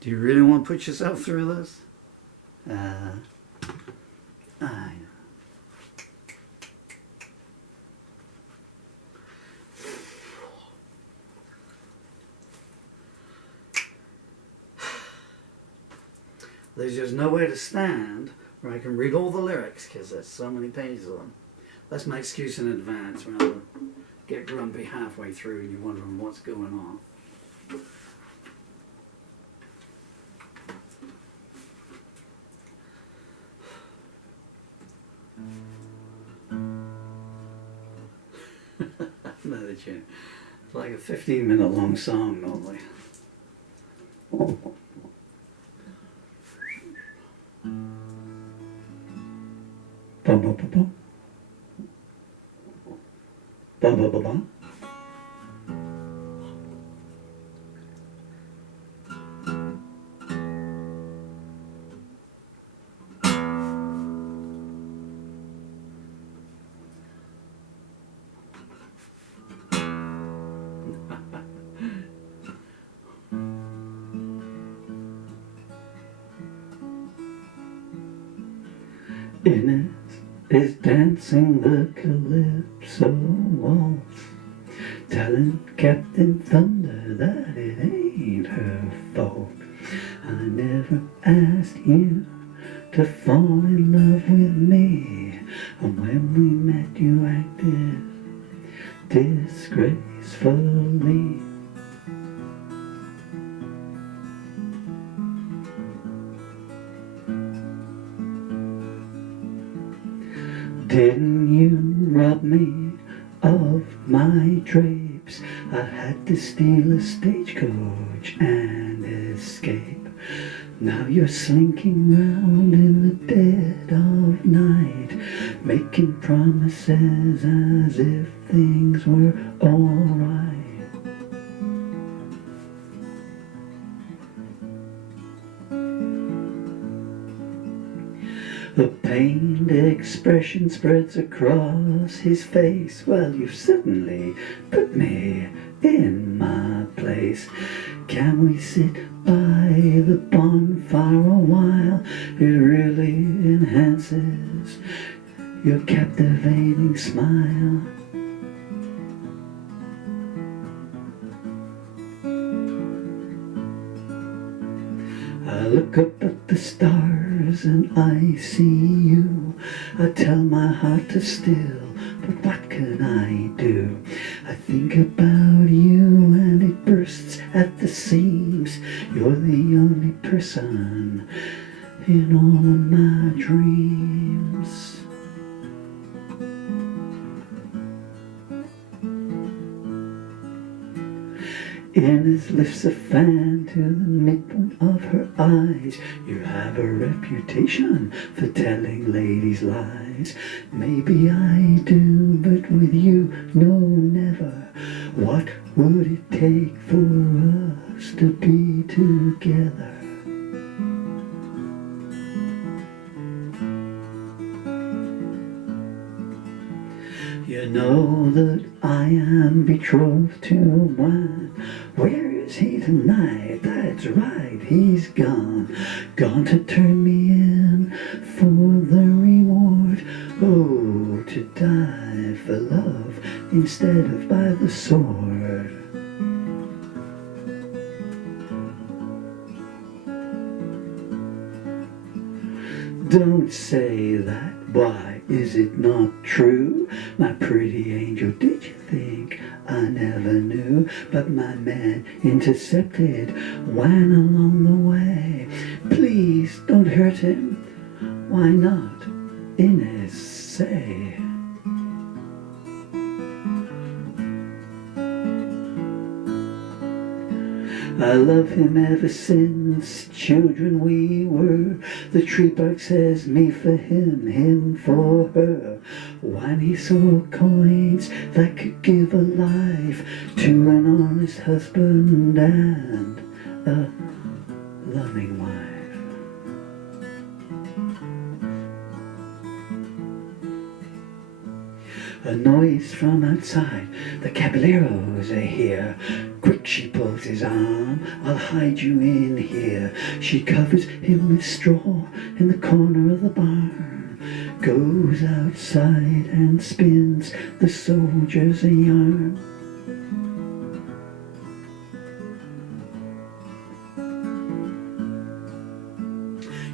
Do you really want to put yourself through this? I There's just nowhere to stand where I can read all the lyrics because there's so many pages of them. That's my excuse in advance rather than get grumpy halfway through and you're wondering what's going on. Another tune. It's like a 15-minute long song normally. Bum bum bum bum. Bum bum bum bum. Ynez is dancing the calypso waltz, telling Captain Thunder that it ain't her fault. I never asked you to fall in love with me, and when we met you acted disgracefully. Didn't you rob me of my drapes? I had to steal a stagecoach and escape. Now you're slinking round in the dead of night, making promises as if things were alright. The pained expression spreads across his face. Well, you've certainly put me in my place. Can we sit by the bonfire a while? It really enhances your captivating smile. I look up at the stars and I see you. I tell my heart to still, but what can I do? I think about you and it bursts at the seams. You're the only person in all of my dreams. Ynez lifts a fan to the midpoint of her eyes. You have a reputation for telling ladies lies. Maybe I do, but with you, no, never. What would it take for us to be together? You know that I am betrothed to one. Where is he tonight? That's right, he's gone. Gone to turn me in for the reward. Oh, to die for love instead of by the sword. Don't say that, why is it not true? My pretty angel, did you think I never knew? But my man intercepted, went along the way. Please don't hurt him, why not? Ynez, say. I love him ever since children we were. The tree bark says me for him, him for her. When he saw coins that could give a life to an honest husband and a loving wife. A noise from outside, the caballeros are here. Quick, she pulls his arm, I'll hide you in here. She covers him with straw in the corner of the barn, goes outside and spins the soldiers a yarn.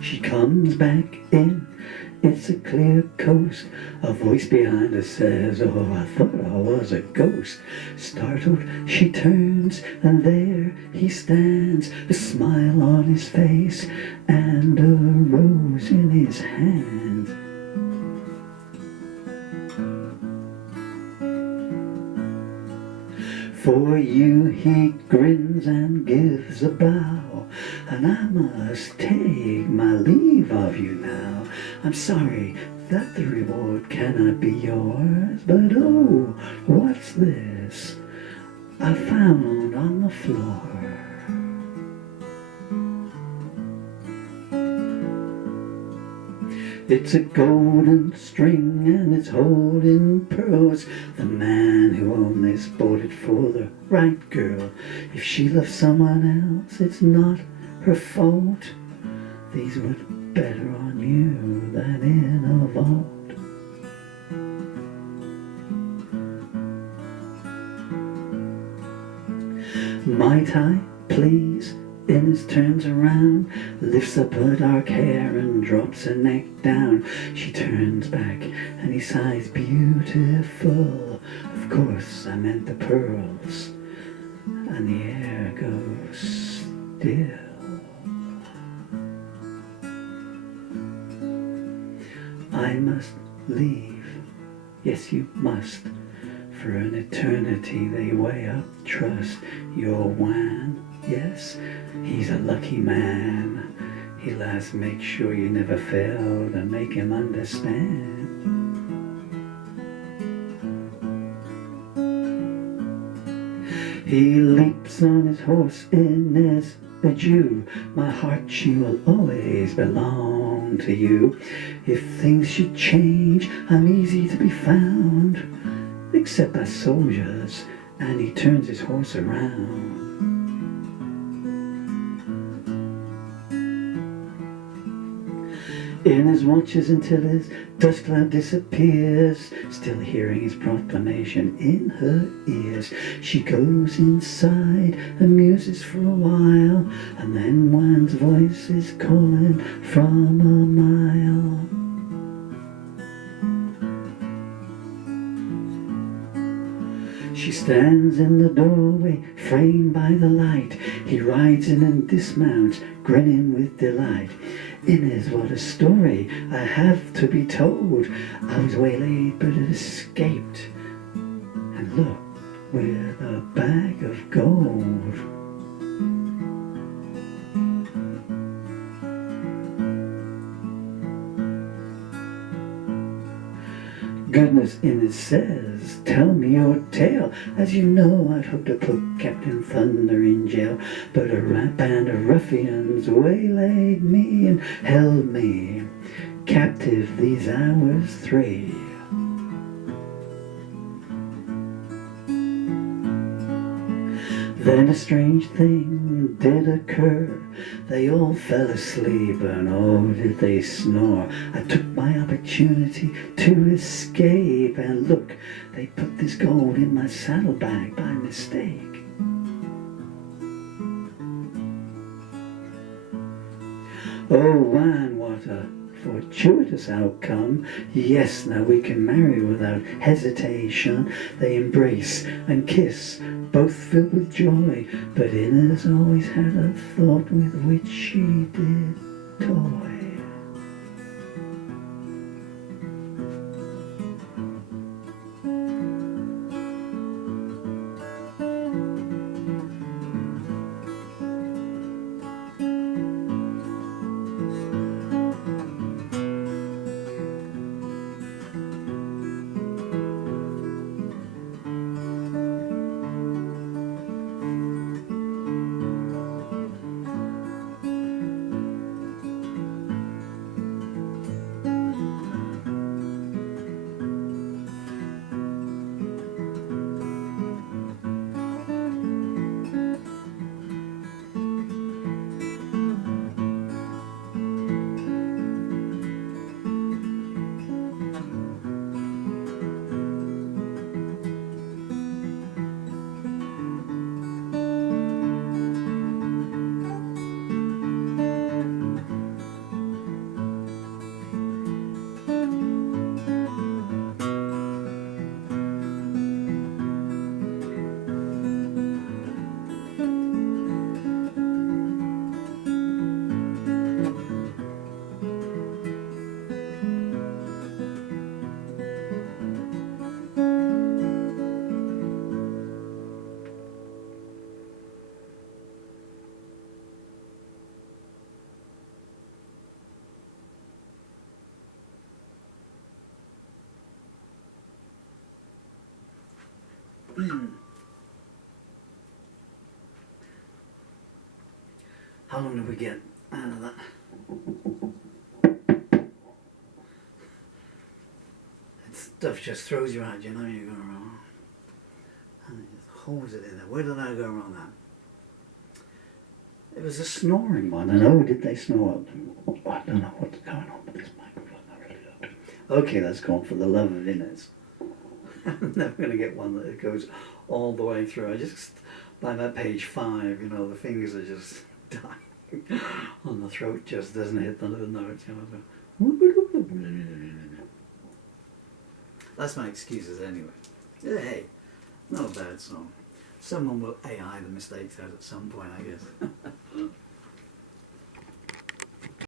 She comes back in, it's a clear coast. A voice behind her says, oh, I thought I was a ghost. Startled, she turns, and there he stands, a smile on his face and a rose in his hand. For you he grins and gives a bow, and I must take my leave of you now. I'm sorry that the reward cannot be yours, but oh, what's this I found on the floor? It's a golden string and it's holding pearls. The man who owned this bought it for the right girl. If she loves someone else, it's not her fault. These would look better on you than in a vault. Might I, please? Ynez turns around, lifts up her dark hair and drops her neck down. She turns back and he sighs, beautiful. Of course I meant the pearls. And the air goes still. I must leave. Yes, you must. For an eternity they weigh up trust. You're wan. Yes, he's a lucky man. He'll ask, make sure you never fail to make him understand. He leaps on his horse, Ynez, adieu. My heart, she will always belong to you. If things should change, I'm easy to be found, except by soldiers. And he turns his horse around. Ynez watches until his dust cloud disappears, still hearing his proclamation in her ears. She goes inside and muses for a while, and then one's voice is calling from a mile. She stands in the doorway, framed by the light. He rides in and dismounts, grinning with delight. Ynez, what a story I have to be told. I was waylaid but escaped, and look, with a bag of gold. Goodness, Ynez says, tell me your tale. As you know, I'd hoped to put Captain Thunder in jail, but a band of ruffians waylaid me and held me captive these hours 3. Then a strange thing did occur. They all fell asleep, and oh, did they snore. I took my opportunity to escape, and look, they put this gold in my saddlebag by mistake. Oh, wine, what a fortuitous outcome. Yes, now we can marry without hesitation. They embrace and kiss, both filled with joy, but Ynez always had a thought with which she did toy. How long did we get out of that? Stuff just throws you out, you know, you go wrong. And it just holds it in there. Where did I go wrong at? It was a snoring one, and oh, did they snore? I don't know what's going on with this microphone, I really don't. Okay, let's go on for the Love of Ynez. I'm never going to get one that goes all the way through. I just, by that page 5, you know, the fingers are just dying. On the throat just doesn't hit the notes, you know. That's my excuses anyway. Yeah, hey, not a bad song. Someone will AI the mistakes out at some point, I guess.